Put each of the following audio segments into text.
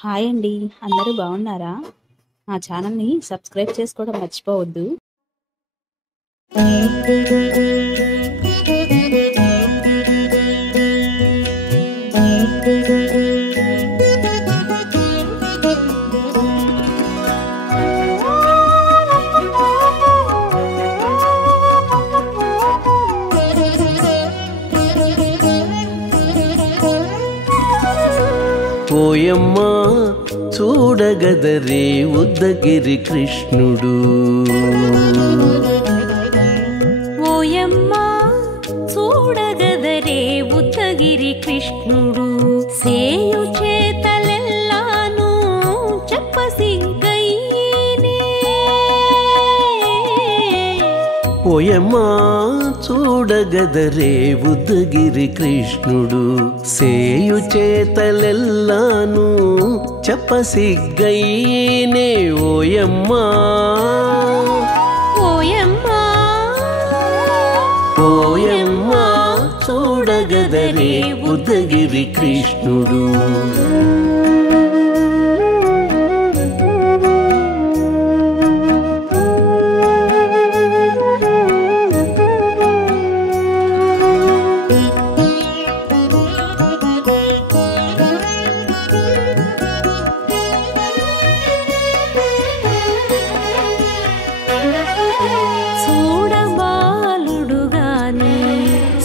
Hi అండి. అందరూ బాగున్నారా? మా ఛానల్‌ని సబ్స్క్రైబ్ చేసుకోవడం మర్చిపోవద్దు. ఓయమ్మా చూడగదరే ఉద్దగిరి కృష్ణుడు. ఓయమ్మా చూడగదరే ఉద్దగిరి కృష్ణుడు. సేయు చేతలెల్లాను చెప్పసిగ్గయ్యేనే. ఓయమ్మా చూడగదరే ఉద్దగిరి కృష్ణుడు. సేయు చేతలెల్లాను చెప్పసిగ్గయ్యేనే. ఓయమ్మా ఓయమ్మా ఓయమ్మా చూడగదరే ఉద్దగిరి కృష్ణుడు.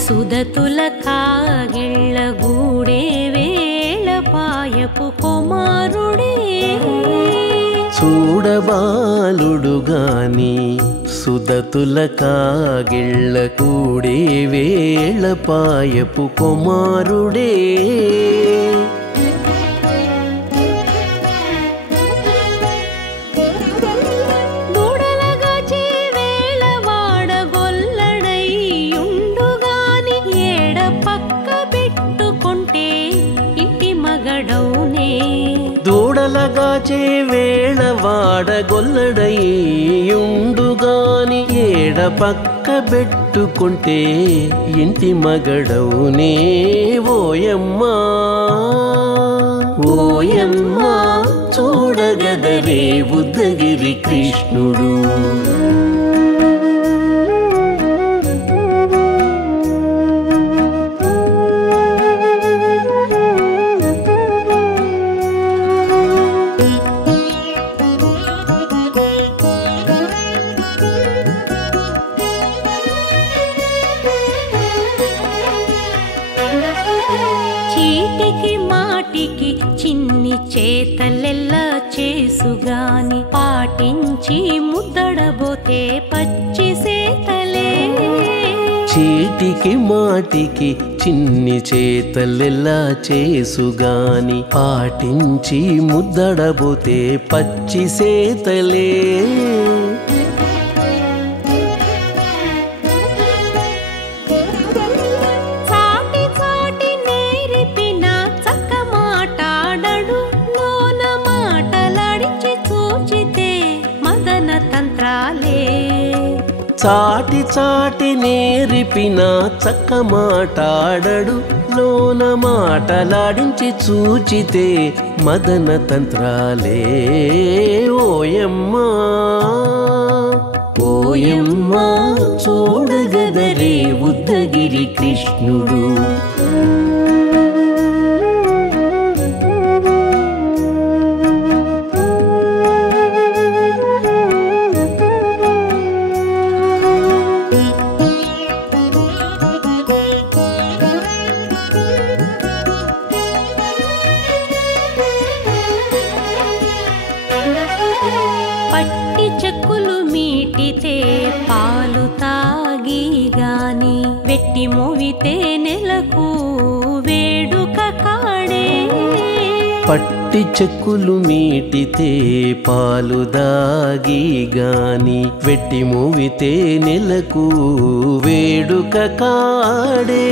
సుదతుల కాగిళ్ళ గూడే వేళ పాయపు కుమారుడే. చూడబాలుడు గాని సుదతుల కాగిళ్ళ కూడే వేళ పాయపు కుమారుడే. దూడలగాచే వేళ వాడగొల్లడయ్యుండుగాని ఏడ పక్క పెట్టుకుంటే ఇంటి మగడవునే. ఓయమ్మా ఓయమ్మా చూడగదరే ఉద్దగిరి కృష్ణుడు. చీటికి మాటికి చిన్ని చేతలెల్లా చేసుగాని పాటించి ముద్దడబోతే పచ్చి సేతలే. చీటికి మాటికి చిన్ని చేతలెల్లా చేసుగాని పాటించి ముద్దడబోతే పచ్చి సేతలే. చాటి చాటి నేరిపిన చక్క మాటాడడు లోన మాటలాడించి చూచితే మదన తంత్రాలే. ఓయమ్మా ఓయమ్మా చూడగదరే ఉద్దగిరి కృష్ణుడు. పట్టి చెక్కులు మీటితే పాలు తాగి గాని వెట్టి మోవితే నెలకు వేడుక కాడే. పట్టి చెక్కులు మీటితే పాలు దాగి గాని వెట్టి మోవితే నెలకు వేడుక కాడే.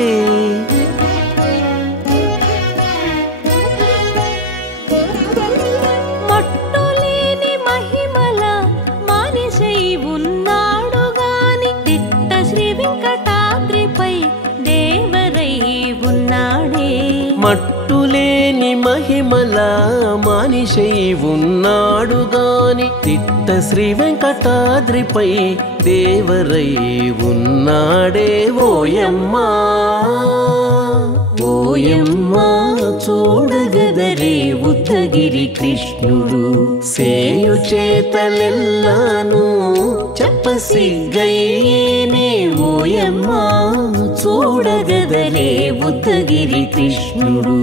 మట్టులేని మహిమ తిరుమల మానిషై ఉన్నాడు గాని తిట్ట శ్రీ వెంకటాద్రిపై దేవరై ఉన్నాడే ఓయమ్మా ఓయమ్మా చూడగదరే ఉద్దగిరి కృష్ణుడు సేయు చేతలెల్లాను చెప్పసిగ్గయ్యేనే ఓయమ్మా చూడగదరే ఉద్దగిరి కృష్ణుడు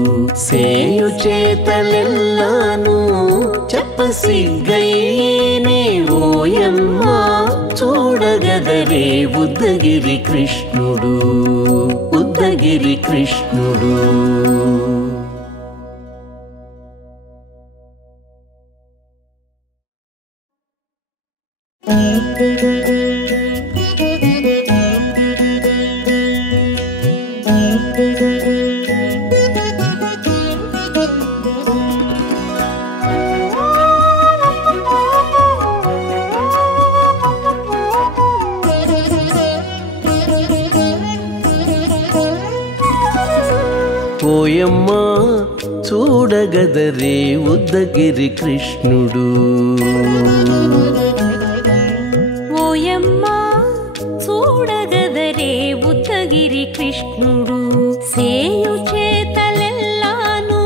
సేయు చేతలెల్లాను చెప్పసిగ్గయ్యేనే ఓయమ్మా చూడగదరే ఉద్దగిరి కృష్ణుడు ఉద్దగిరి కృష్ణుడు. ఓయమ్మా చూడగదరే ఉద్దగిరి కృష్ణుడు ఓయమ్మా చూడగదరే ఉద్దగిరి కృష్ణుడు సేయు చేతలెల్లాను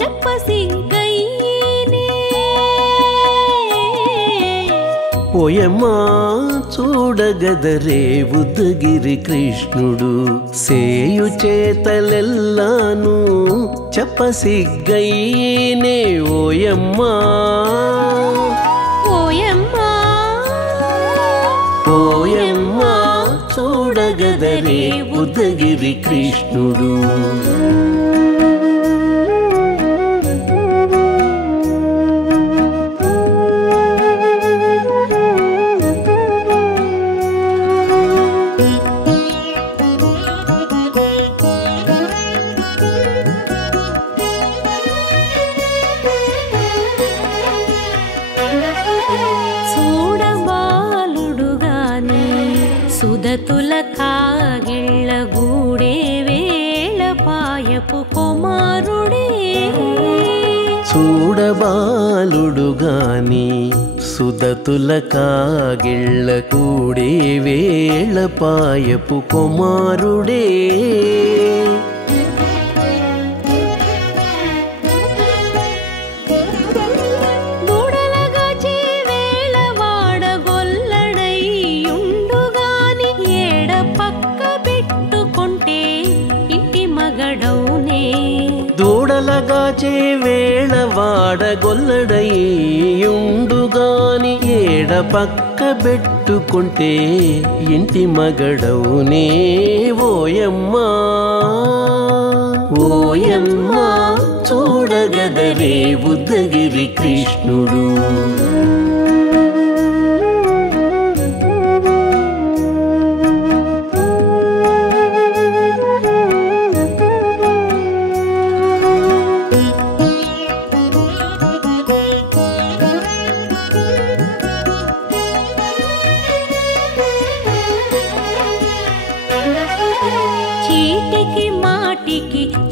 చెప్పసిగ్గయ్యేనే ఓయమ్మా చూడగదరే ఉద్దగిరి కృష్ణుడు సేయు చేతలెల్లాను చెప్పసిగ్గయ్యేనే ఓయమ్మా ఓయమ్మా ఓయమ్మా చూడగదరే ఉద్దగిరి కృష్ణుడు. సుదతుల కాగిళ్ళ గూడే వేళ పాయపు కుమారుడే చూడబాలుడు గాని సుదతుల కాగిళ్ళ కూడే వేళ పాయపు కుమారుడే దూడలగాచే వేళ వాడగొల్లడయ్యుండుగాని ఏడ పక్క పెట్టుకుంటే ఇంటి మగడవునే ఓయమ్మా ఓయమ్మా చూడగదరే ఉద్దగిరి కృష్ణుడు.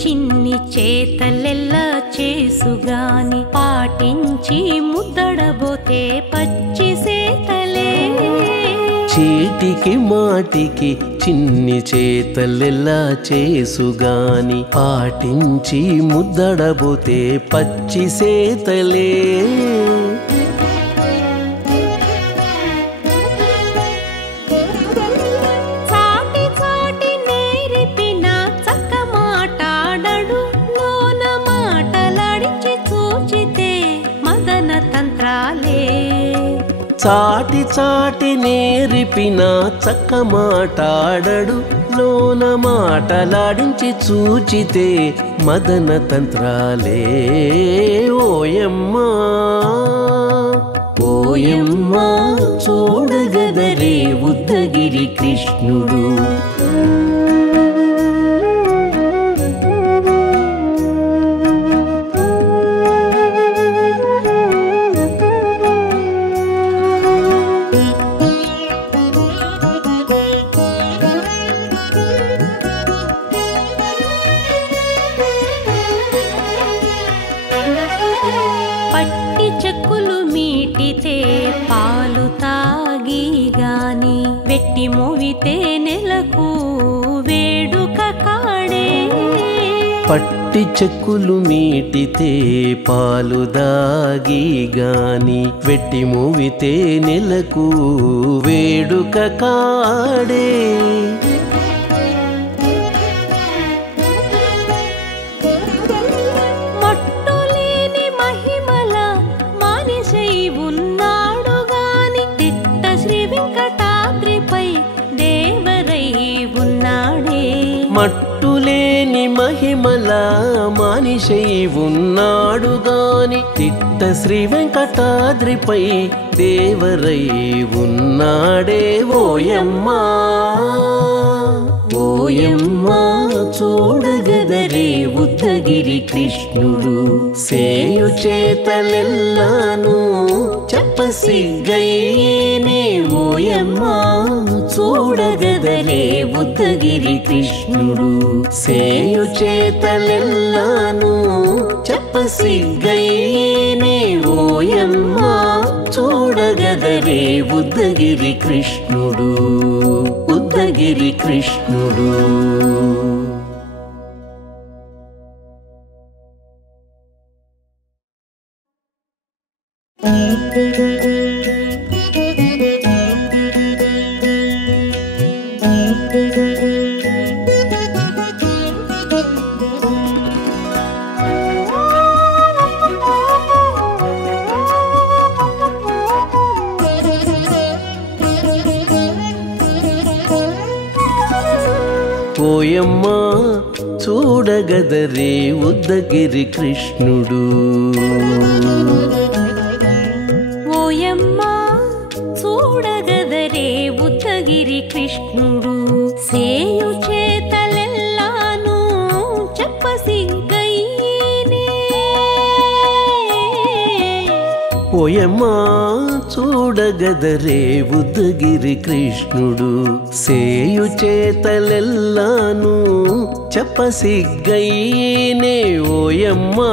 చిన్ని చేతలెల్లా చేసుగాని పాటించి ముద్దడబోతే పచ్చి సేతలే చీటికి మాటికి చిన్ని చేతలెల్లా చేసుగాని పాటించి ముద్దడబోతే పచ్చి సేతలే చాటి చాటి నేరిపిన చక్క మాటాడడు లోన మాటలాడించి చూచితే మదన తంత్రాలే ఓయమ్మా ఓయమ్మా చూడగదరే ఉద్దగిరి కృష్ణుడు. పట్టి చెక్కులు మీటితే పాలు తాగి గాని వెట్టి మోవితే నెలకు వేడుక కాడే. పట్టి చెక్కులు మీటితే పాలు దాగి గాని వెట్టి మూవితే నెలకు వేడుక కాడే. మట్టులేని మహిమల మానిషై ఉన్నాడు గాని తిట్ట శ్రీ వెంకటాద్రిపై దేవరై ఉన్నాడే. మట్టులేని మహిమల మానిషై ఉన్నాడు గాని తిట్ట శ్రీ వెంకటాద్రిపై దేవరై ఉన్నాడే. ఓయమ్మా ఓయమ్మా చూడగదరే ఉద్దగిరి కృష్ణుడు సేయు చేతలెల్లాను చెప్పసిగ్గయ్యేనే. ఓయమ్మా చూడగదరే ఉద్దగిరి కృష్ణుడు సేయు చేతలెల్లాను చెప్పసిగ్గయ్యేనే. ఓయమ్మా చూడగదరే ఉద్దగిరి కృష్ణుడు ఉద్దగిరి కృష్ణుడు. ఓయమ్మా చూడగదరే ఉద్దగిరి కృష్ణుడు. ఓయమ్మా చూడగదరే ఉద్దగిరి కృష్ణుడు సేయు చేతలెల్లాను చెప్పసిగ్గయ్యేనే. ఓయమ్మా చూడగదరే ఉద్దగిరి కృష్ణుడు సేయు చేతలెల్లాను చెప్పసిగ్గయ్యేనే. ఓయమ్మా